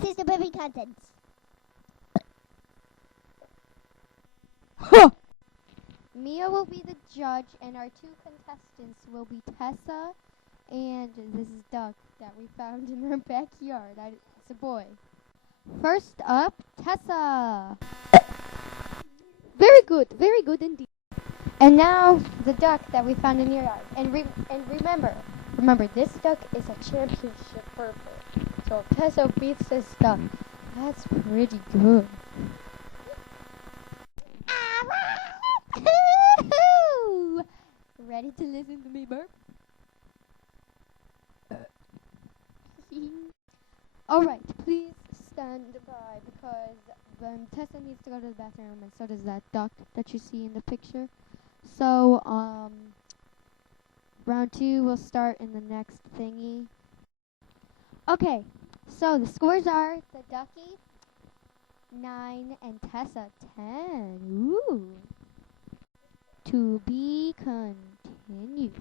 this is the burping contents. Huh. Mia will be the judge, and our two contestants will be Tessa and this duck that we found in her backyard. It's a boy. First up, Tessa. Very good indeed. And now the duck that we found in your yard. And remember, this duck is a championship burper. So if Tessa beats this duck, that's pretty good. Ready to listen to me burp? Alright, please stand by because Tessa needs to go to the bathroom and so does that duck that you see in the picture. So, round 2 will start in the next thingy. Okay, so the scores are the ducky 9 and Tessa 10. Ooh. To be continued.